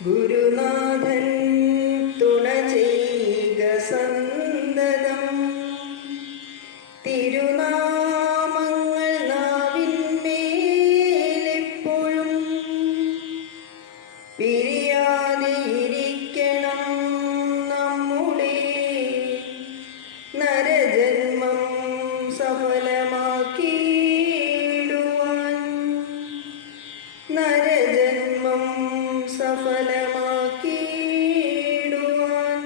ഗുരുനാഥൻ തുണ ചെയ്യുക സന്തതം. തിരുനാമങ്ങൾ നാവിന്മേലെപ്പോഴും പിരിയാതെ ഇരിക്കണം. നമ്മുടെ നരജന്മം സഫലമാക്കിയിടുവാൻ, നരജന്മം സഫലമാക്കിയിടുവാൻ.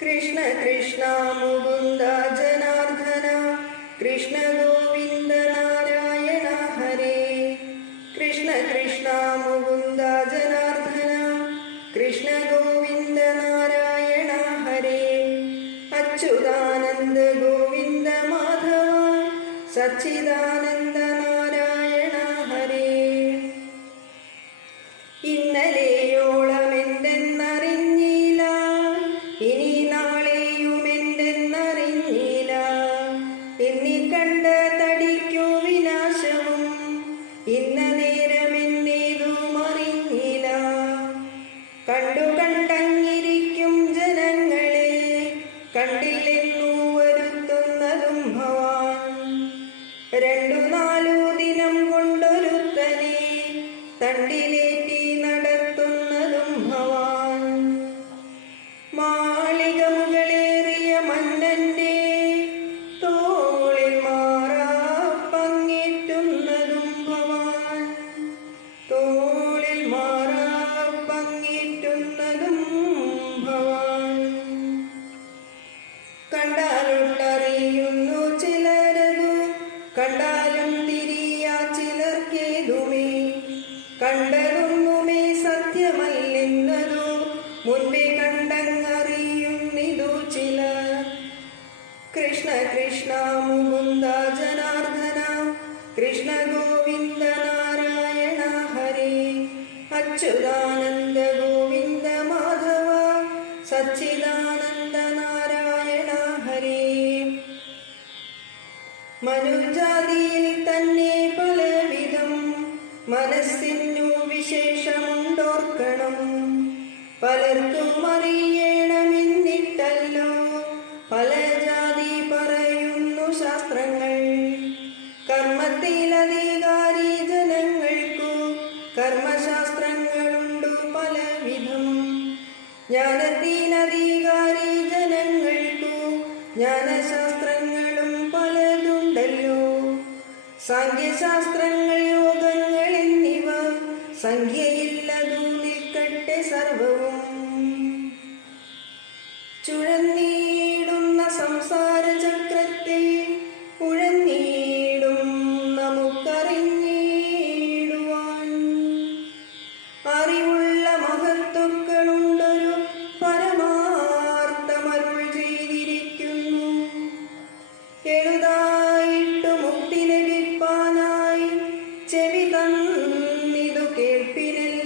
കൃഷ്ണ കൃഷ്ണ മുകുന്ദ ജനാർദ്ദന, കൃഷ്ണ ഗോവിന്ദ നാരായണ ഹരേ. കൃഷ്ണ കൃഷ്ണ മുകുന്ദ ജനാർദ്ദന, കൃഷ്ണ ഗോവിന്ദ നാരായണ ഹരേ. അച്യുതാനന്ദ ഗോവിന്ദ മാധവ, സച്ചിദാനന്ദ നാരായണ ഹരേ. ഇന്നലെയോളം എന്തെന്നറിഞ്ഞില്ല, ഇനി നാളെയും എന്തെന്നറിഞ്ഞില്ല. എന്നീ കണ്ട തടിക്കു വിനാശവും, ഇന്ന നേരം എന്നേതും അറിഞ്ഞില്ല. കണ്ടു കണ്ടങ്ങിരിക്കും ജനങ്ങളെ, കണ്ടില്ലെന്നു വരുത്തുന്നതും ഭവാൻ. 2-4 ദിനം കൊണ്ടൊരുത്തനെ തണ്ടിലേറ്റി നടത്തുന്നതും ഭവാൻ. മാളിക മുകളേറിയ മന്നന്റെ തോളിൽ മാറാപ്പങ്ങിറ്റുന്നതും ഭവാൻ, തോളിൽ മാറാപ്പങ്ങിറ്റുന്നതും ഭവാൻ. കണ്ടാലുള്ളറിയുന്നു ചിലരതു, കണ്ടാലും തിരിയാ ചിലർക്കേതുമേ. കണ്ടതൊന്നുമേ സത്യമല്ലെന്നതു, മുൻപേ കണ്ടങ്ങറിയുന്നിതു ചിലർ. കൃഷ്ണ കൃഷ്ണ മുകുന്ദ ജനാർദ്ദന, കൃഷ്ണ ഗോവിന്ദ നാരായണ ഹരേ. അച്യുതാനന്ദ ഗോവിന്ദ മാധവ, സച്ചിദാനന്ദ നാരായണ ഹരേ. മനുജാതിയിൽ തന്നെ പലവിധം, മനസ്സിനു വിശേഷമുണ്ടോർക്കണം. പലർക്കും അറിയണമെന്നിട്ടല്ലോ പല ജാതി പറയുന്നു ശാസ്ത്രങ്ങൾ. കർമ്മത്തിലധികാരി ജനങ്ങൾക്കു കർമ്മശാസ്ത്രങ്ങളുണ്ടു പലവിധം. ജ്ഞാനത്തിനധികാരി ജനങ്ങൾക്കു ജ്ഞാനശാസ്ത്രങ്ങളും പലതുണ്ടല്ലോ. സാഖ്യശാസ്ത്രങ്ങൾ, യോഗങ്ങൾ എന്നിവ സംഖ്യയില്ലതു നിൽക്കട്ടെ സർവവും. ചുഴന്നീടുന്ന സംസാര ചക്രത്തെ ഉഴന്നീടും നമുക്കറിഞ്ഞിടുവാൻ. അറിവുള്ള മഹത്തുക്കളുണ്ടൊരു പരമാർത്ഥമരുൾ ചെയ്തിരിക്കുന്നു. എഴുതായിട്ടു മുക്തി ലഭിപ്പാനായി ചെവി തന്നിതു കേൾപ്പിനെല്ലാവരും.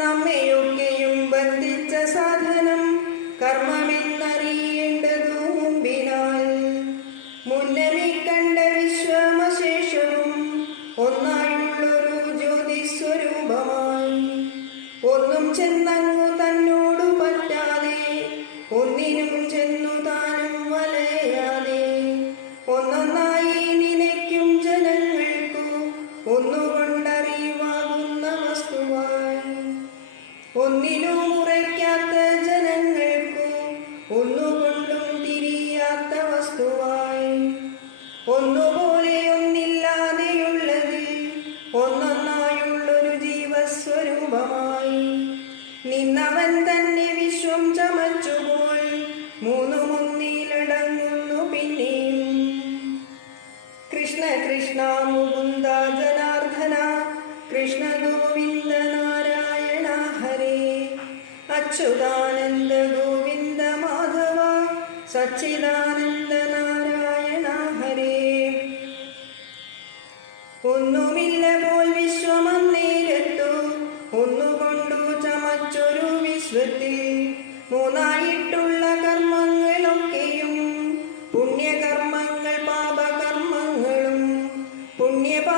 നമ്മയൊക്കെയും ബന്ധിച്ച സാധനം കർമ്മമെന്നറിയേണ്ടതു മുമ്പിനാൽ. മുന്നമേ കണ്ട വിശ്വമശേഷവും ഒന്നായുള്ളൊരു ജ്യോതിസ്വരൂപമായി. ഒന്നും ചെന്നങ്ങു തന്നോടു പറ്റാതെ, ഒന്നിനും ചെന്നു താനും വലയാതെ, ഒന്നൊന്നായി നിനയ്ക്കും ജനങ്ങൾക്കു ഒന്നുകൊണ്ടറിവാകുന്ന വസ്തുവായി. ഒന്നിനും ഉറയ്ക്കാത്ത ജനങ്ങൾക്കു ഒന്നുകൊണ്ടും തിരിയാത്ത വസ്തുവായി. ഒന്നുപോലെ ഒന്നില്ലാതെയുള്ളത് ഒന്നൊന്നായുള്ളൊരു ജീവസ്വരൂപമായി. നിന്നവൻ തന്നെ വിശ്വം ചമച്ചുപോൽ, മൂന്നും ഒന്നിലടങ്ങുന്നു പിന്നെയും. കൃഷ്ണ കൃഷ്ണ മുകുന്ദ ജനാർദ്ദന, കൃഷ്ണ ഗോവിന്ദ നാരായണ ഹരേ. അച്യുതാനന്ദ ഗോവിന്ദ മാധവ, സച്ചിദാനന്ദ നാരായണ ഹരേ. ഒന്നുമില്ല പോൽ വിശ്വമന്നേരത്തു, ഒന്നുകൊണ്ടു ചമച്ചൊരു വിശ്വത്തിൽ. മൂന്നായിട്ടുള്ള കർമ്മങ്ങളൊക്കെയും പുണ്യകർമ്മങ്ങൾ പാപകർമ്മങ്ങളും. പുണ്യപാപ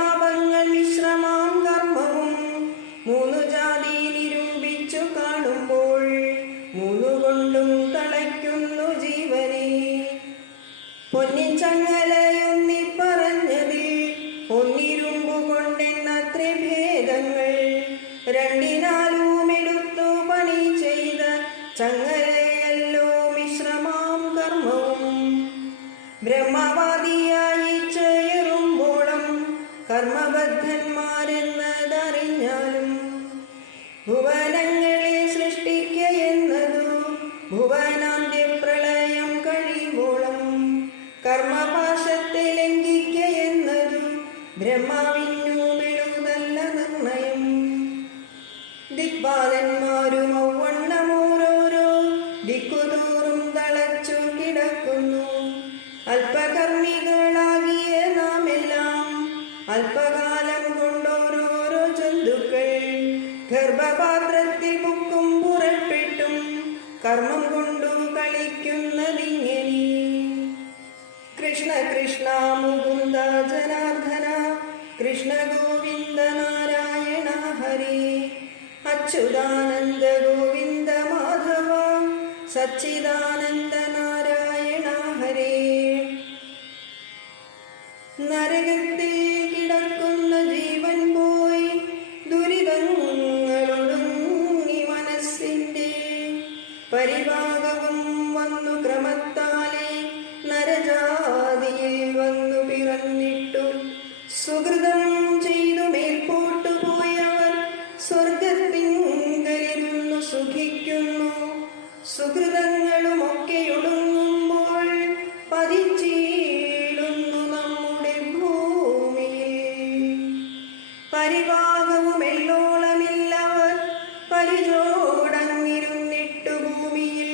രണ്ടിനാലുമെടുത്തു പണി ചെയ്ത ചങ്ങലയല്ലോ മിശ്രമാം കർമ്മവും. ബ്രഹ്മവാദിയായി ചേറുമ്പോളം കർമ്മബദ്ധന്മാരെന്നതറിഞ്ഞാലും ഭുവനങ്ങളെ സൃഷ്ടിക്കയെന്നതു ഭുവനാന്ത്യപ്രളയം കഴിയുമ്പോളം കർമ്മപാശത്തെ ലംഘിക്കയെന്നതു ബ്രഹ്മാവിനു വെളുതല്ല നിർണയം. ദിക്പാലന്മാരും ഔവണ്ണമോരോരോ ദിക്കുതോറും തളച്ചു കിടക്കുന്നു. അല്പകർമ്മികളാകിയ നാമെല്ലാം അല്പകാലം കൊണ്ടോരോരോ ജന്തുക്കൾ ഗർഭപാത്രത്തിൽ പുക്കും പുറപ്പെട്ടും കർമ്മം കൊണ്ടു കളിക്കുന്നതിങ്ങനെ. കൃഷ്ണ കൃഷ്ണ മുകുന്ദ ജനാർദ്ദന കൃഷ്ണ ഗോവിന്ദ നാരായണ ഹരേ. അച്യുതാനന്ദ ഗോവിന്ദ മാധവ സച്ചിദാനന്ദ നാരായണ ഹരേ. നരകത്തിൽ കിടക്കുന്ന ജീവൻ പോയി ദുരിതങ്ങളൊടുങ്ങി മനസ്സിൻ്റെ പരിഭാഗവും വന്നു ക്രമത്താലെ നരജാതിയിൽ വന്നു പിറന്നിട്ടു സുഹൃതം ചെയ്തു മേൽപോട്ടു പോയവർ സ്വർഗത്തിങ്കലിരുന്നു സുഖിക്കുന്നു. സുഹൃതങ്ങളുമൊക്കെ ഒടുങ്ങുമ്പോൾ പതിച്ചിടുന്നു നമ്മുടെ ഭൂമിയിൽ. പരിഭാഗവുമെല്ലോളമില്ലവർ പരിചോടങ്ങിരുന്നിട്ടു ഭൂമിയിൽ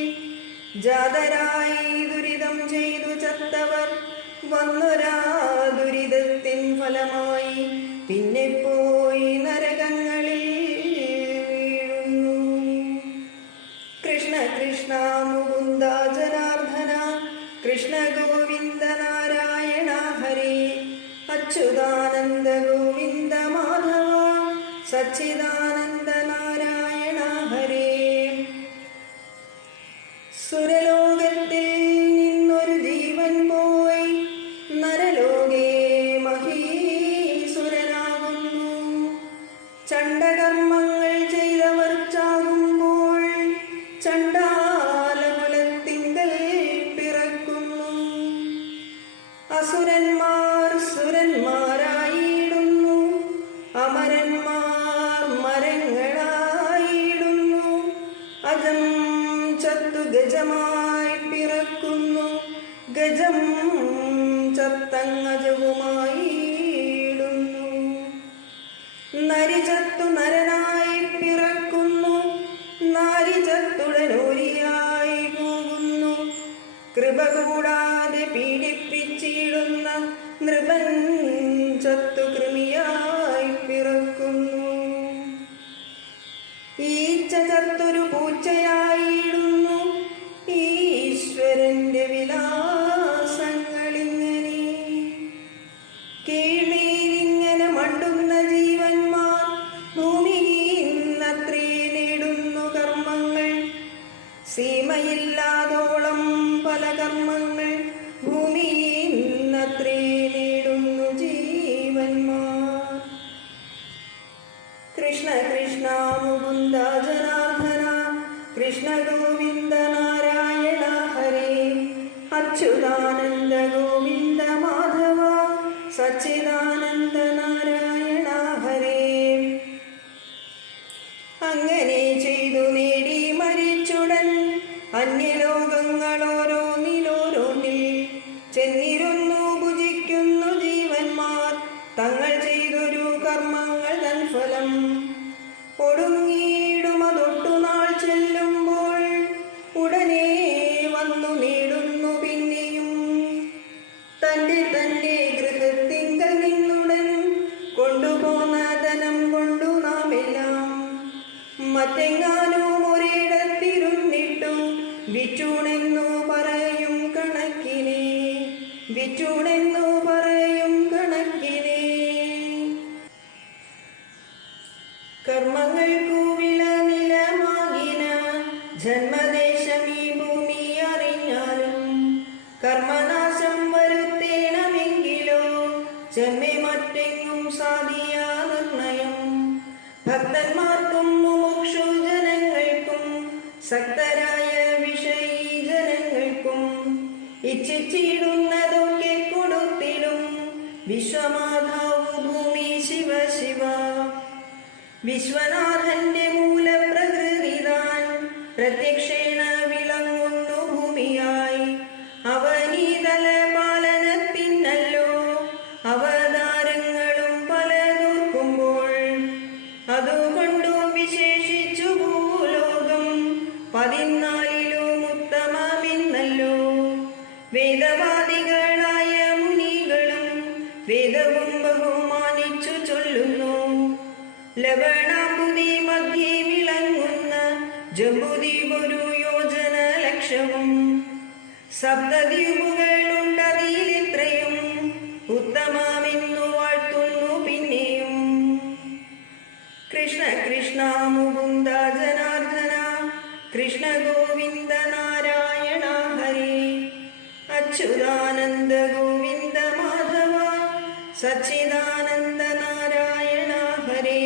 ജാതരായി ദുരിതം ചെയ്തു ചത്തവർ വന്നൊരാ ദുരിതത്തിൻ ഫലമായി പിന്നെ പോയി നരകങ്ങളിൽ വീഴുന്നു. കൃഷ്ണ കൃഷ്ണ മുകുന്ദ ജനാർദ്ദന കൃഷ്ണ ഗോവിന്ദ നാരായണ ഹരേ. അച്യുതാനന്ദ ഗോവിന്ദ മാധവ സച്ചിദാനന്ദ നാരായണ ഹരേ. സുരലോകത്തിൽ നിന്നൊരു ജീവൻ പോയി നരലോകേ മഹീസുരനാകുന്നു. ചണ്ഡകർമ്മങ്ങൾ ചെയ്തവർ ചാകുമ്പോൾ ചണ്ഡാലകുലത്തിങ്കൽ പിറക്കുന്നു. അസുരന്മാർ സുരന്മാരായിടുന്നു. അമരന്മാർ മരങ്ങളായിടുന്നു. അജം ചത്തു ഗജമായി പിറക്കുന്നു. ഗജം ചത്തങ്ങജവുമായിടുന്നു. നരി ചത്തു നരനായി പിറക്കുന്നു. നാരി ചത്തുടനോരിയായി പോകുന്നു. കൃപ കൂടാതെ പീഡിപ്പിച്ചിടുന്ന നൃപൻ ചത്തു കൃമിയായി പിറക്കുന്നു. ഈച്ച ചത്തൊരു പൂച്ചയായിടുന്നു. ഈശ്വരന്റെ വിലാസങ്ങളിങ്ങനെ. കീഴ്മേലിങ്ങനെ മണ്ടുന്ന ജീവന്മാർ ഭൂമിയിന്നത്രേ നേടുന്നു കർമ്മങ്ങൾ. സീമയില്ലാതോളം പല കർമ്മങ്ങൾ ഭൂമിയിന്നത്രേ നേടുന്നു ജീവന്മാർ. കൃഷ്ണ കൃഷ്ണ മുകുന്ദ ജനാർദ്ദന കൃഷ്ണ ഗോവിന്ദ നാരായണ ഹരേ. അച്യുതാനന്ദ ഗോവിന്ദ മാധവ സച്ചിദാനന്ദ നാരായണ ഹരേ. അങ്ങനെ ചെയ്തു നേടി മരിച്ചുടൻ അന്യലോകങ്ങളോരോന്നിലോരോന്നിൽ ചെന്നിരുന്നു ഭുജിക്കുന്നു ജീവന്മാർ തങ്ങൾ ചെയ്തൊരു കർമ്മങ്ങൾ തൻ ഫലം. ഒടുങ്ങിയിടുമതൊട്ടു നാൾ ചെല്ലുമ്പോൾ ഉടനെ വന്നു നേടുന്നു പിന്നെയും തൻ്റെ തൻ്റെ ഗൃഹത്തിങ്കൽ നിന്നുടൻ കൊണ്ടുപോന്ന ധനം കൊണ്ടു നാം എല്ലാം മറ്റെങ്ങാനും ഒരിടത്തിരുന്നിട്ടു വിറ്റൂണെന്നു പറയും കണക്കിനെ. വിറ്റൂണെന്നു പറയും കണക്കിനെ. കർമ്മങ്ങൾക്കു വില നിലമാകിന ജന്മദേശം ഈ ഭൂമി അറിഞ്ഞാലും കർമ്മനാശം വരുത്തേണമെങ്കിലോ ചെമ്മെ മറ്റെങ്ങും സാധിയാ നിർണയം. ഭക്തന്മാർക്കും മുമുക്ഷു ജനങ്ങൾക്കും സക്തരായ വിഷയീ ജനങ്ങൾക്കും ഇച്ഛിച്ചിടുന്നതൊക്കെ കൊടുത്തിടും വിശ്വമാതാവു ഭൂമി ശിവ ശിവ. വിശ്വനാഥന്റെ മൂലപ്രകൃതിതാൻ പ്രത്യക്ഷേണ വിളങ്ങുന്നു ഭൂമിയായി. അവനീതല പാലനത്തിനല്ലോ അവതാരങ്ങളും പലതോർക്കുമ്പോൾ അതുകൊണ്ടു വിശേഷിച്ചു ഭൂലോകം 14ലും ഉത്തമമെന്നല്ലോ. വേദവാദികളായ മുനികളും വേദവും ബഹുമാനിച്ചു ചൊല്ലുന്നു. ലവണാംബുദി മധ്യേ വിളങ്ങുന്ന ജംബുദ്വീപൊരു യോജന ലക്ഷവും. സപ്തദ്വീപുകളുണ്ടതിലെത്രയും ഉത്തമമെന്നു വാഴ്ത്തുന്നു പിന്നെയും. കൃഷ്ണ കൃഷ്ണ മുകുന്ദ ജനാർദ്ദന കൃഷ്ണ ഗോവിന്ദ നാരായണ ഹരേ. അച്യുതാനന്ദ ഗോവിന്ദ മാധവ സച്ചിദാനന്ദ നാരായണ ഹരേ.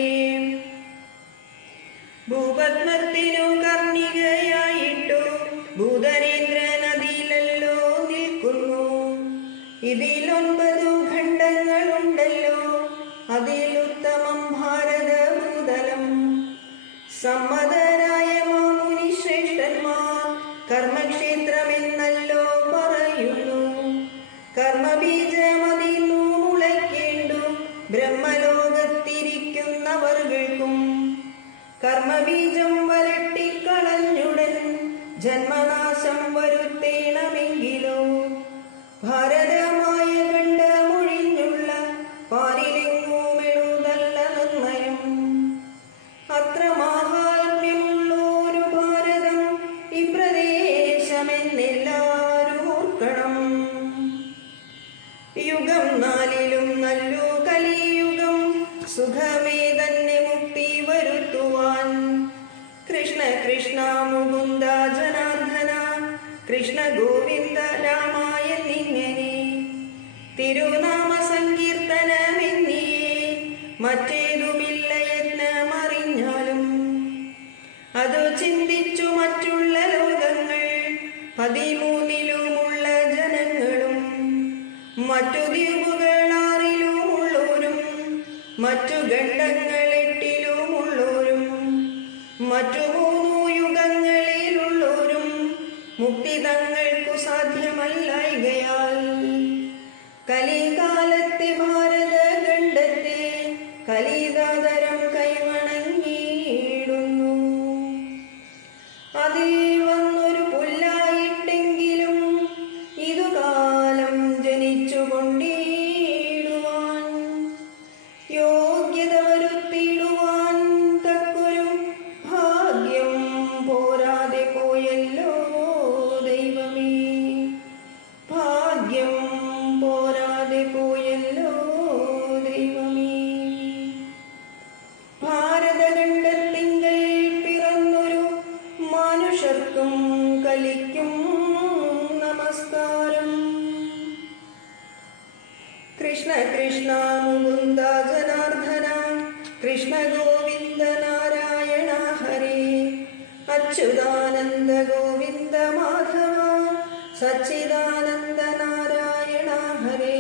ഭൂപത്മത്തിനു കർണികയായിട്ടു ഭൂധരേന്ദ്രൻ അതിലല്ലോ നിൽക്കുന്നു. ഇതിൽ 9 ഖണ്ഡങ്ങളുണ്ടല്ലോ അതിലുത്തമം ഭാരതഭൂതലം. സമ്മതരായ മാമുനി ശ്രേഷ്ഠന്മാർ കർമ്മക്ഷേത്രമെന്നല്ലോ പറയുന്നു. കർമ്മബീജമതിന്നു മുളയ്ക്കേണ്ടു ബ്രഹ്മലോകത്തിരിക്കുന്നവർക്കും. കർമ്മബീജം വരട്ടിക്കളഞ്ഞുടൻ ജന്മനാശം വരുത്തേണമെങ്കിലോ ഭാരതമായ ഖണ്ഡമൊഴിഞ്ഞുള്ള പാരിലെങ്ങുമെഴുതല്ല നിർണയം. അത്ര മാഹാത്മ്യമുള്ളൊരു ഭാരതം ഈ പ്രദേശമെന്നെല്ലാരും ഓർക്കണം. യുഗം 4ലും നല്ലു കലിയുഗം സുഖമേ തന്നെ മുക്തി വരുത്തുവാൻ. കൃഷ്ണ കൃഷ്ണ മുകുന്ദ ജനാർദ്ദന കൃഷ്ണ ഗോവിന്ദ രാമായ നിങ്ങനെ തിരുനാമ സങ്കീർത്തനമെന്നിയേ മറ്റേതുമില്ല എന്നറിഞ്ഞാലും. അതു ചിന്തിച്ചു മറ്റുള്ള ലോകങ്ങൾ 13ലുമുള്ള ജനങ്ങളും മറ്റു ദ്വീപുകൾ 6ലുമുള്ളോരും മറ്റു ഖണ്ഡങ്ങൾ 8ലുമുള്ളോരും മറ്റു 3 യുഗങ്ങളിലുള്ളോരും മുക്തി തങ്ങൾക്കു സാധ്യമല്ലായ്കയാൽ കലികാലത്തെ ഭാരതഖണ്ഡത്തെ കലികാതരം കൈവണങ്ങിയിടുന്നു. അതിൽ വന്നൊരു പുല്ലായിട്ടെങ്കിലും ഇതുകാലം ജനിച്ചുകൊണ്ടിടുവാൻ യോഗ്യത വരുത്തിയിടുവാൻ തക്കൊരു ഭാഗ്യം പോരാതെ പോയല്ലോ ദൈവമേ. ഭാഗ്യം പോരാതെ പോയല്ലോ ദൈവമേ. ഭാരതഖണ്ഡത്തിങ്കൽ പിറന്നൊരു മനുഷ്യർക്കും കലിക്കും നമസ്കാരം. കൃഷ്ണ കൃഷ്ണ മുകുന്ദ ജനാർദ്ദന കൃഷ്ണ ഗോവിന്ദ നാരായണ ഹരേ. അച്യുതാനന്ദ ഗോവിന്ദ മാധവ സച്ചിദാനന്ദ നാരായണ ഹരേ.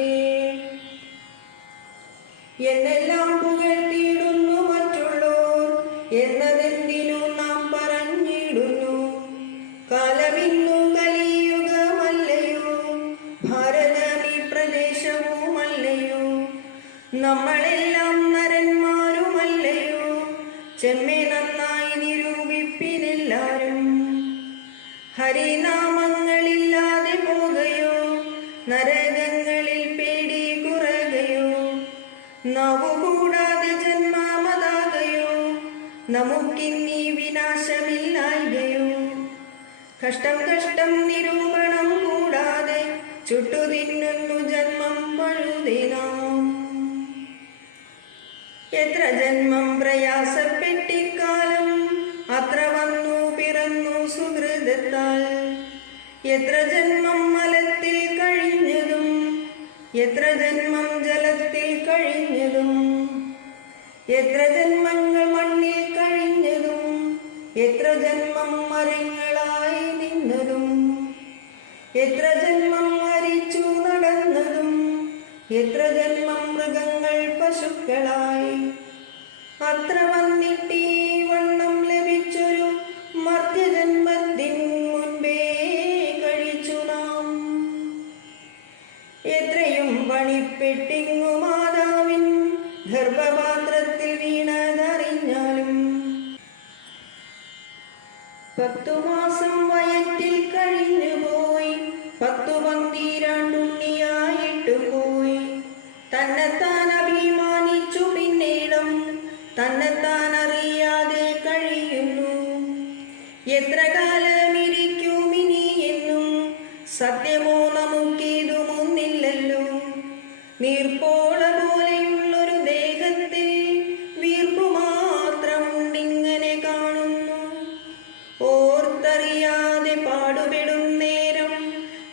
എന്നെല്ലാം പുകഴ്ത്തിയിടുന്നു മറ്റുള്ളോർ എന്നതെന്തിനു നാം പറഞ്ഞിടുന്നു. കാലമിന്നു കലിയുഗമല്ലയോ ഭാരതമീ പ്രദേശവുമല്ലയോ. നമ്മളെല്ലാം നരന്മാരുമല്ലയോ ചെമ്മേ നന്നായി നിരൂപിപ്പിനെല്ലാരും. ഹരിനാമങ്ങളില്ലാതെ പോകയോ നരകങ്ങളിൽ പേടി കുറകയോ. നാവുകൂടാതെ ജന്മമതാകയോ നമുക്കിന്നീ വിനാശമില്ലായ്കയോ. കഷ്ടം കഷ്ടം നിരൂപണം കൂടാതെ ചുട്ടുതിന്നുന്നു ജന്മം പഴുതിനാം. എത്ര ജന്മം പ്രയാസപ്പെട്ടിക്കാലം അത്ര വന്നു പിറന്നു സുഹൃതത്താൽ. എത്ര ജന്മം മലത്തിൽ കഴിഞ്ഞതും എത്ര ജന്മം ജലത്തിൽ കഴിഞ്ഞതും എത്ര ജന്മങ്ങൾ മണ്ണിൽ കഴിഞ്ഞതും എത്ര ജന്മം മരങ്ങളായി നിന്നതും എത്ര ജന്മം മരിച്ചു നടന്നതും എത്ര ജന്മം മൃഗങ്ങൾ പശുക്കളായി അത്ര വന്നിട്ടീ വണ്ണം ലഭിച്ചൊരു മർത്യജന്മത്തിൻ മുൻപേ കഴിച്ചു നാം എത്രയും പണിപ്പെട്ടിങ്ങു മാതാവിൻ ഗർഭപാത്രത്തിൽ വീണതറിഞ്ഞാലും 10 മാസം വയറ്റിൽ കഴിഞ്ഞു പോയി 10 12 പോയി തന്നെത്താൻ അഭിമാനിച്ചു പിന്നീടും തന്നെത്താൻ അറിയാതെ കഴിയുന്നു എത്ര കാലമിരിക്കും ഇനി എന്നും സത്യമോ നമുക്കിതുമൊന്നില്ലല്ലോ നീർപ്പോള പോലെയുള്ളൊരു ദേഹത്തിൽ വീർപ്പു മാത്രമുണ്ടിങ്ങനെ കാണുന്നു ഓർത്തറിയാതെ പാടുപെടും നേരം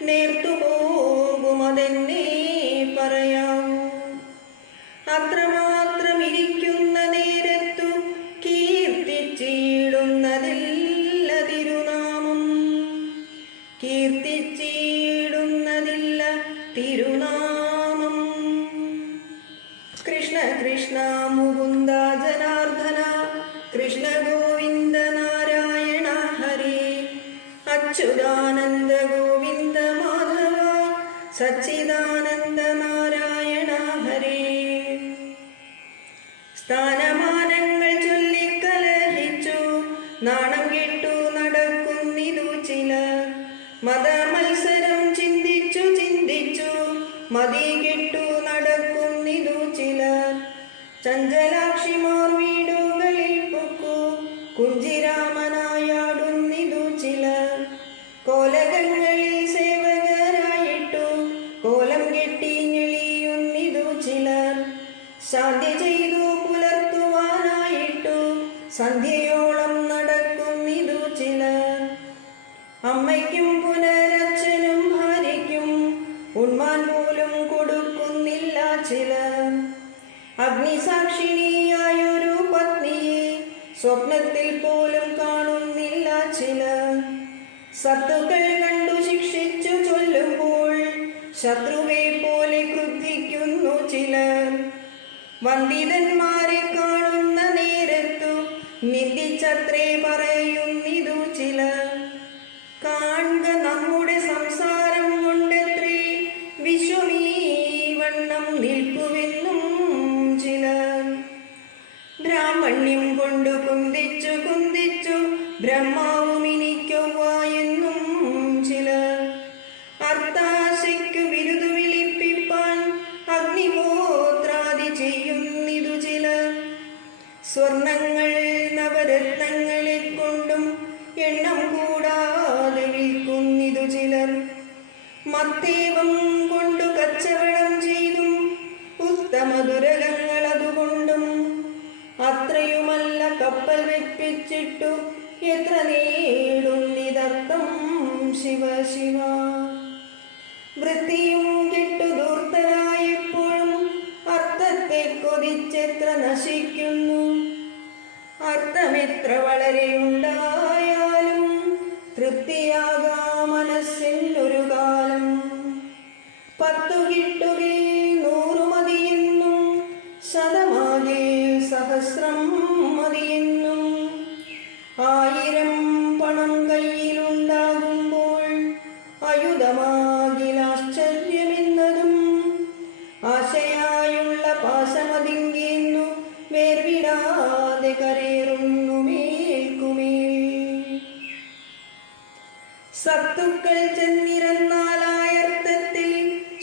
നേർത്തുപോകും അതെന്നെ പറയാവൂ അത്രമാത്രം ഇരിക്കുന്ന നേരത്തു കീർത്തിച്ചിടുന്നതില്ല തിരുനാമം കീർത്തിച്ചിടുന്നതില്ല തിരുനാമം കൃഷ്ണ കൃഷ്ണ മുകുന്ദ ജനാർദ്ദന കൃഷ്ണ ഗോവിന്ദ നാരായണ ഹരേ അച്യുതാനന്ദ ഗോവിന്ദ മാധവ സച്ചിദാനന്ദ നാരായണ ഹരേ സ്ഥാനമാനങ്ങൾ ചൊല്ലിക്കലഹിച്ചു നാണം കെട്ടു നടക്കുന്നിതു ചിലർ മതമത്സരം ചിന്തിച്ചു മതി കെട്ടു നടക്കുന്നിതു ചിലർ ചഞ്ചലാക്ഷിമാർ വീടുകളിൽ പൊക്കു കുഞ്ചിരാമനായാടുന്നിതു ചിലർ കോലകങ്ങളിൽ സേവകരായിട്ടു കോലം കെട്ടി ഞെളിയുന്നിതു ചിലർ ശാന്തി ചെയ്തു പുലർത്തുവാനായിട്ടു സന്ധ്യയോളം നടക്കുന്നിതു ചിലർ അമ്മയ്ക്കും പുനരച്ഛനും ഭാര്യയ്ക്കും ഉണ്മാൻ പോലും കൊടുക്കുന്നില്ല ചിലർ അഗ്നിസാക്ഷിണിയായൊരു പത്നിയെ സ്വപ്നത്തിൽ പോലും കാണുന്നില്ല ചിലർ സത്തുക്കൾ കണ്ടു ശിക്ഷിച്ചു ചൊല്ലുമ്പോൾ ശത്രുവെ പോലെ ക്രുദ്ധിക്കുന്നു ചിലർ വന്ദിതന്മാരെ കാണുന്ന നേരത്തു നിന്ദിച്ചത്രേ പറയുന്നിതു ചിലർ കാണുക നമ്മുടെ സംസാരം കൊണ്ടെത്രേ വിശ്വമീ വണ്ണം നിൽക്കുവെന്നും ചിലർ ബ്രാഹ്മണ്യം കൊണ്ടു കുന്തിച്ചു ബ്രഹ്മാവും ഇനിക്കൊവ്വായെന്നും ചിലർ അർത്ഥാശയ്ക്കു ബിരുദു വിളിപ്പിപ്പാൻ അഗ്നിഹോത്രാദി ചെയ്യുന്നിതു ചിലർ സ്വർണങ്ങൾ നവരത്നങ്ങളെ കൊണ്ടും എണ്ണം കൂടാതെ വിൽക്കുന്നിതു ചിലർ മത്തേവം കൊണ്ടു കച്ചവടം ചെയ്തും ഉത്തമദുരകങ്ങൾ അതുകൊണ്ടും അത്രയുമല്ല കപ്പൽ വെപ്പിച്ചിട്ടു എത്ര നേടുന്നിതർത്ഥം ശിവ ശിവ വൃത്തിയും കെട്ടു ദൂർത്തരായപ്പോഴും അർത്ഥത്തെ കൊതിച്ചെത്ര നശിക്കുന്നു അർത്ഥമെത്ര വളരെ ഉണ്ടായാലും തൃപ്തിയാകാ മനസ്സിനൊരു കാലം 10 കിട്ടുകിൽ 100 മതിയെന്നും ശതമാകിൽ സഹസ്രം മതിയെന്നും 1000 പണം കയ്യിലുണ്ടാകുമ്പോൾ ആയുധമാകിൽ ആശ്ചര്യമെന്നതും ആശയായുള്ള പാശമതിങ്ങുന്നു വേർവിടാതെ കരേറുന്നു മേൽക്കുമേൽ സത്തുക്കൾ ചെന്നിരന്നാലായർത്ഥത്തിൽ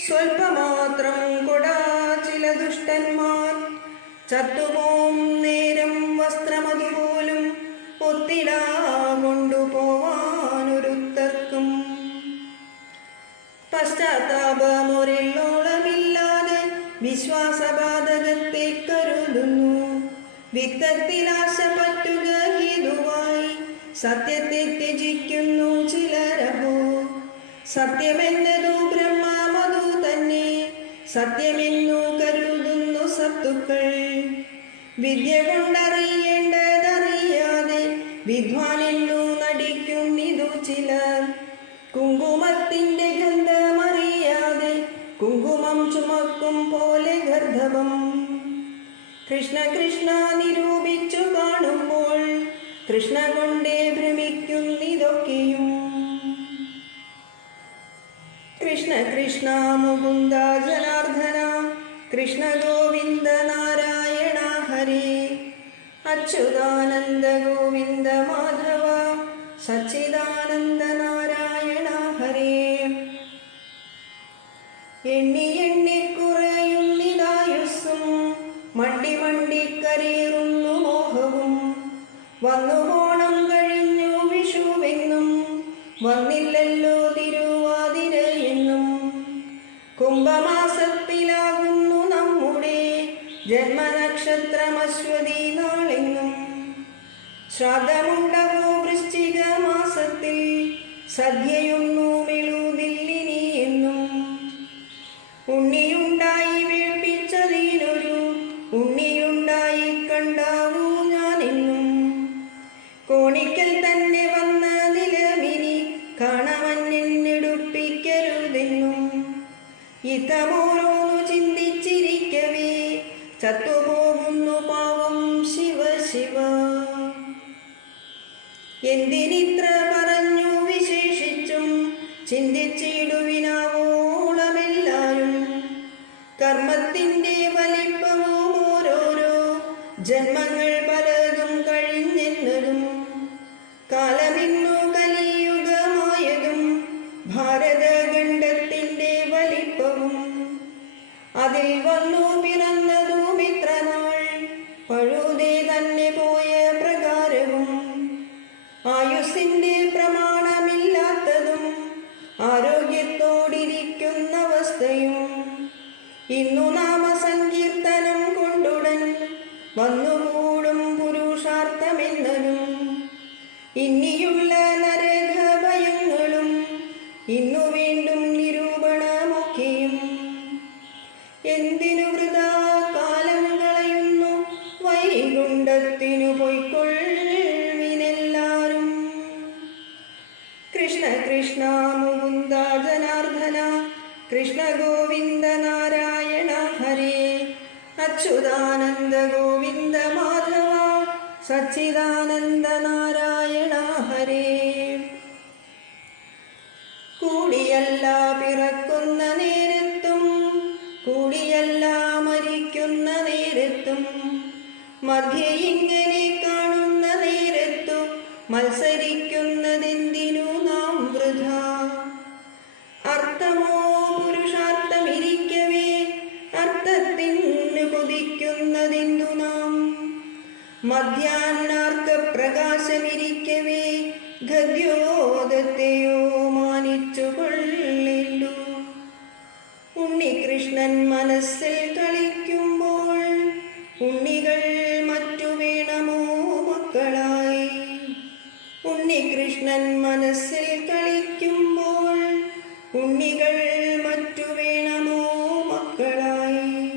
സ്വൽപ്പമാത്രം കൊടാ ചില ദുഷ്ടന്മാർ ചത്തുപോം നേരം വസ്ത്രമതുപോലും ഒത്തിടാ കൊണ്ടുപോവാനൊരുത്തർക്കും പശ്ചാത്താപമൊരെല്ലോളമില്ലാതെ വിശ്വാസബാധകത്തെ കരുതുന്നു വിത്തത്തിൽ ആശ പറ്റുക ഹേതുവായി സത്യത്തെ ത്യജിക്കുന്നു ചിലരഹോ സത്യമെന്നതു ബ്രഹ്മമതു തന്നെ സത്യമെന്നു കരുതുന്നു സത്തുക്കൾ വിദ്യ കൊണ്ടറിയേണ്ടതറിയാതെ വിദ്വാനെന്നു നടിക്കുന്നിതു ചിലർ. കുങ്കുമത്തിന്റെ ഗന്ധമറിയാതെ കുങ്കുമം ചുമക്കും പോലെ ഗർദ്ധവം. കൃഷ്ണ കൃഷ്ണ നിരൂപിച്ചു കാണുമ്പോൾ കൃഷ്ണ കൊണ്ടേ ഭ്രമിക്കുന്നിതൊക്കെയും. കൃഷ്ണ കൃഷ്ണ മുകുന്ദ ജനാർദ്ദന കൃഷ്ണ ഗോവിന്ദ നാരായണ ഹരേ. അച്യുതാനന്ദ ഗോവിന്ദ മാധവ സച്ചിദാനന്ദ നാരായണ ഹരേ. എണ്ണി എണ്ണി കുറയുന്നിതായുസ്സും മണ്ടി മണ്ടി കരേറുന്നു മോഹവും. വന്നു ഓണം കഴിഞ്ഞു വിഷുവെന്നും വന്നില്ലല്ലോ തിരുവാതിരയെന്നും. കുംഭമാസത്തിലാകുന്നു നമ്മുടെ ജന്മനക്ഷത്രമശ്വതി നാളെന്നും. ശ്രാദ്ധമുണ്ടവോ വൃശ്ചിക മാസത്തിൽ സദ്യയൊന്നു മെഴുതില്ലിനി എന്നും. ഉണ്ണിയുണ്ടായി വേൾപ്പിച്ചതിനൊരു ഉണ്ണിയുണ്ടായി കണ്ടാവൂ ഞാനെന്നും. കോണിക്കൽ തന്നെ വന്ന നിലവിനി കാണവന്നെടുപ്പിക്കരുതെന്നും. ഇതമോരോന്നു ചിന്തിച്ചിരിക്കവേ ചത്തുപോകുന്നു പാവം ശിവ ശിവ. എന്തിനിത്ര പറഞ്ഞു വിശേഷിച്ചും ചിന്തിച്ചിടുവിനാവോളമെല്ലാരും. കർമ്മത്തിന്റെ വലിപ്പവും ഓരോരോ ജന്മങ്ങൾ പലതും കഴിഞ്ഞെന്നതും. കാലമിന്നു കലിയുഗമായതും ഭാരതഖണ്ഡത്തിന്റെ വലിപ്പവും. അതിൽ വന്നു പിറന്നതും ഇത്ര നാൾ പഴുതേ തന്നെ പോയ പ്രകാരവും. ആയുസ്സിന്റെ പ്രമാണമില്ലാത്തതും ആരോഗ്യത്തോടിരിക്കുന്ന അവസ്ഥയും. ഇന്നു നാമസങ്കീർത്തനം കൊണ്ടുടൻ വന്നുകൂടും പുരുഷാർത്ഥമെന്നതും. ഇനിയുള്ള നരകഭയങ്ങളും ഇന്നു വീണ്ടും നിരൂപണമൊക്കെയും. എന്തിനു വൃഥാ കാലം കളയുന്നു വൈകുണ്ഠത്തിനു പൊയ്ക്കൊള്ളിനെല്ലാരും. കൃഷ്ണ കൃഷ്ണ മുകുന്ദ ജനാർദ്ദന കൃഷ്ണ ഗോവിന്ദ നാരായണ ഹരേ. അച്യുതാനന്ദ ഗോവിന്ദ മാധവ സച്ചിദാനന്ദ നാരായണ ഹരേ. കൂടിയല്ല പിറക്കുന്ന നേരത്തും കൂടിയല്ല മരിക്കുന്ന നേരത്തും. മധ്യേ ഇങ്ങനെ കാണുന്ന നേരത്തു മത്സരിക്കുന്നതെന്തിനു നാം വൃഥാ. അർത്ഥമോ പുരുഷാർത്ഥമിരിക്കവേ അർത്ഥത്തിനു കൊതിക്കുന്നതെന്തു നാം. മധ്യാഹ്നാർക്ക പ്രകാശമിരിക്കവേ ഗദ്യോദത്തെയോ മാനിച്ചു കൊള്ളേണ്ടു. ഉണ്ണികൃഷ്ണൻ മനസ്സിൽ കളിക്കുമ്പോൾ ഉണ്ണികൾ മറ്റു വേണമോ മക്കളായി. ഉണ്ണികൃഷ്ണൻ മനസ്സിൽ കളിക്കുമ്പോൾ ഉണ്ണികൾ മറ്റു വേണമോ മക്കളായി.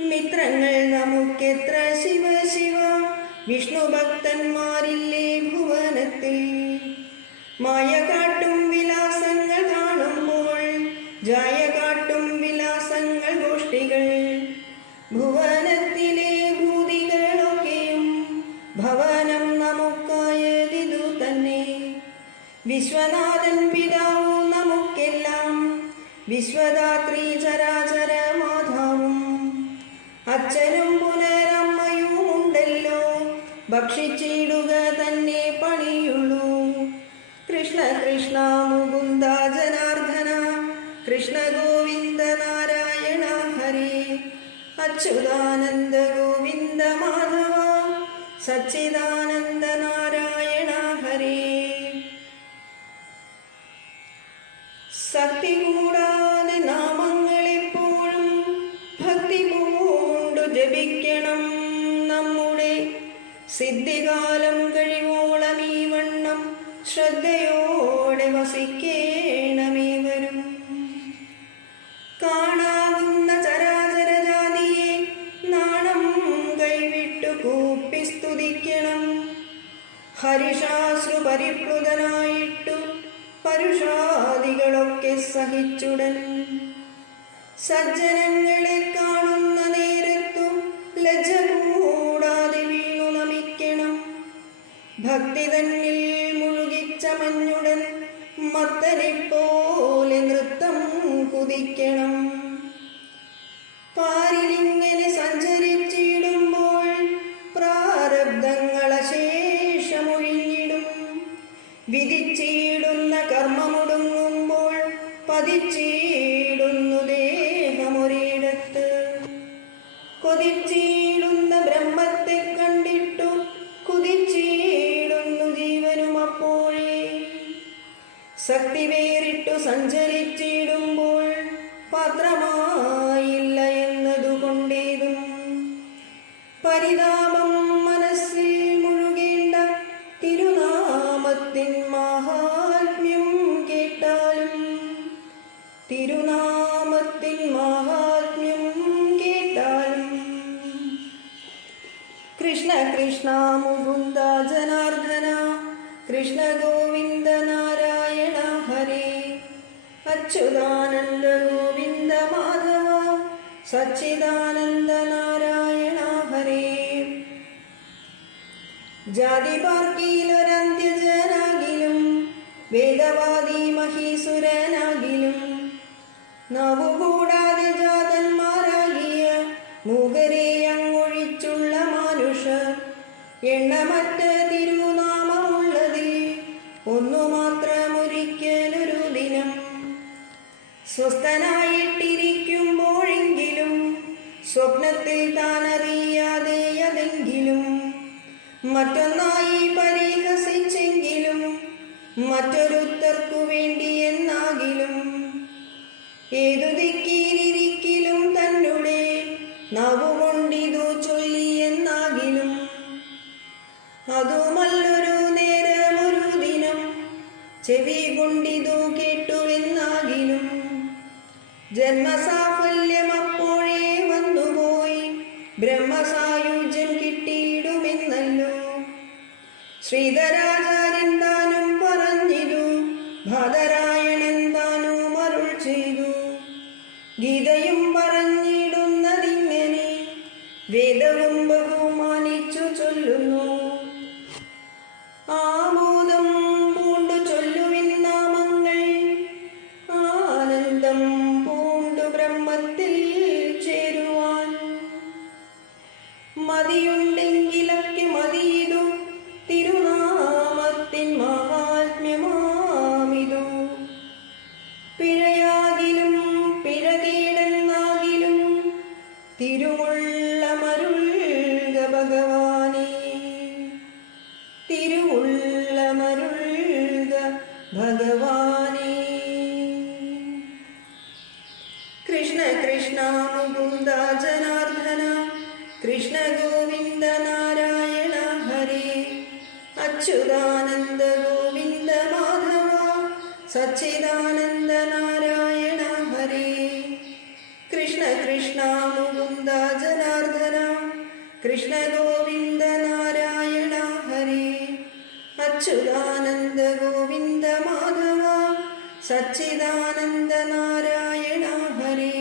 മിത്രങ്ങൾ നമുക്കെത്ര ശിവ ശിവ വിഷ്ണു ഭക്തന്മാരില്ലേ ഭുവനത്തിൽ. മായ കാട്ടും വിലാസങ്ങൾ കാണുമ്പോൾ ജായ കാട്ടും വിലാസങ്ങൾ ഗോഷ്ഠികൾ. ഭുവനത്തിലെ ഭൂതികളൊക്കെയും ഭവനം നമുക്കായതിതു തന്നെ. വിശ്വനാഥൻ പിതാവു നമുക്കെല്ലാം വിശ്വദാത്രി ചരാചര മാതാവും. അച്ഛനും പുനരമ്മയും ഉണ്ടല്ലോ ഭക്ഷിച്ചിടുക തന്നെ പണിയുള്ളൂ. കൃഷ്ണ കൃഷ്ണ മുകുന്ദ ജനാർദ്ദന കൃഷ്ണ ഗോവിന്ദ നാരായണ ഹരേ. അച്യുതാനന്ദ ഗോവിന്ദ മാധവ സച്ചിദാനന്ദ നാരായണ ഹരേ. ശക്തി കൂടാതെ നാമങ്ങളെപ്പോഴും ഭക്തി പൂണ്ടു ജപിക്കണം നമ്മുടെ. സിദ്ധികാലം കഴിവോളം ഈ വണ്ണം ശ്രദ്ധയോടെ വസിക്കേണമേവരും. കാണാവുന്ന ചരാചര ജാതിയെ നാണം പരിശാശ്രു പരിപ്ലുതനായിട്ടു പരുഷാദികളൊക്കെ സഹിച്ചുടൻ സജ്ജനങ്ങളെ കാണുന്ന നേരത്തു ലജ്ജ കൂടാതെ വീണു നമിക്കണം. ഭക്തി തന്നിൽ മുഴുകിച്ചമഞ്ഞുടൻ മത്തനെപ്പോലെ നൃത്തം കുതിക്കണം. പാരിലിങ്ങനെ സഞ്ചരിച്ചിടുമ്പോൾ പ്രാരബ്ധങ്ങളശേഷമൊഴിഞ്ഞിടും. വിധിച്ചിടുന്ന കർമ്മമൊടുങ്ങുമ്പോൾ പതിച്ചിടുന്നു ദേഹമൊരിടത്ത്. കൊതിച്ചിടുന്ന ബ്രഹ്മത്തെ കണ്ടിട്ടു കുതിച്ചിടുന്നു ജീവനും അപ്പോഴേ. ശക്തി വേറിട്ടു സഞ്ചരിച്ചിടുമ്പോൾ പാത്രമായില്ല എന്നതുകൊണ്ടേതും പരിതാപം മനസ്സിൽ മുഴുകേണ്ട. തിരുനാമത്തിൻ മാഹാത്മ്യം കേട്ടാലും തിരുനാമത്തിൻ മാഹാത്മ്യം കേട്ടാലും. കൃഷ്ണ കൃഷ്ണ മുകുന്ദ ജനാർദ്ദന കൃഷ്ണ ഗോവിന്ദ നാരായണ ഹരേ. അച്യുതാനന്ദ ഗോവിന്ദ മാധവ സച്ചിദാനന്ദ നാരായണ ഹരേ. ജാതി പാർക്കിയിലൊരന്ത്യജനാകിലും വേദവാദി മഹീസുരനാകിലും നാവുകൂടാതെ ജാതന്മാരാകിയ മൂകരെ അങ്ങൊഴിച്ചുള്ള മാനുഷർ എണ്ണമറ്റ തിരുനാമമുള്ളതിൽ ഒന്നു മാത്രമൊരിക്കലൊരു ദിനം സ്വസ്ഥനായിട്ടിരിക്കുമ്പോഴെങ്കിലും സ്വപ്നത്തിൽ താനറിയാതെ അതെങ്കിലും മറ്റൊന്നായി പരിഹസിച്ചെങ്കിലും മറ്റൊരുത്തർക്കു വേണ്ടി എന്നാകിലും ഏതു ദിക്കിലിരിക്കിലും തന്നെ നാവുകൊണ്ടിതു ചൊല്ലി എന്നാകിലും അതുമല്ലൊരു നേരമൊരു ദിനം ചെവി കൊണ്ടിതു കേട്ടുവെന്നാകിലും ജന്മസാഫല്യം അപ്പോഴേ വന്നുപോയി ബ്രഹ്മസായുജ്യം കിട്ടിയിടുമെന്നല്ലോ ശ്രീധരാചാര്യൻ താനും പറഞ്ഞിതു. ബാദരായണൻ താനും അരുൾ ചെയ്തു. ഗീതയും പറഞ്ഞിടുന്നതിങ്ങനെ വേദവും ബഹുമാനിച്ചു ചൊല്ലുന്നു. ആമോദം പൂണ്ടു ചൊല്ലുവിൻ നാമങ്ങൾ ആനന്ദം പൂണ്ടു ബ്രഹ്മത്തിൽ ചേരുവാൻ. മതിയുണ്ടെങ്കിലൊക്കെ മതിയിതു തിരുനാമത്തിൻ മഹാത്മ്യമാമിതു. പിഴയാകിലും പിഴകേടെന്നാകിലും തിരുവുള്ളമരുൾക ഭഗവാനേ. തിരുവുള്ളമരുൾക ഭഗവാനേ. കൃഷ്ണ കൃഷ്ണ മുകുന്ദ ജനാർദ്ദന കൃഷ്ണ ഗോവിന്ദ നാരായണ ഹരേ. അച്യുതാനന്ദ ഗോവിന്ദ മാധവ സച്ചിദാനന്ദ നാരായണ ഹരേ. കൃഷ്ണ കൃഷ്ണ മുകുന്ദ ജനാർദ്ദന കൃഷ്ണ ഗോവിന്ദ നാരായണ ഹരേ. അച്യുതാനന്ദ ഗോവിന്ദ മാധവ സച്ചിദാനന്ദ നാരായണ ഹരേ.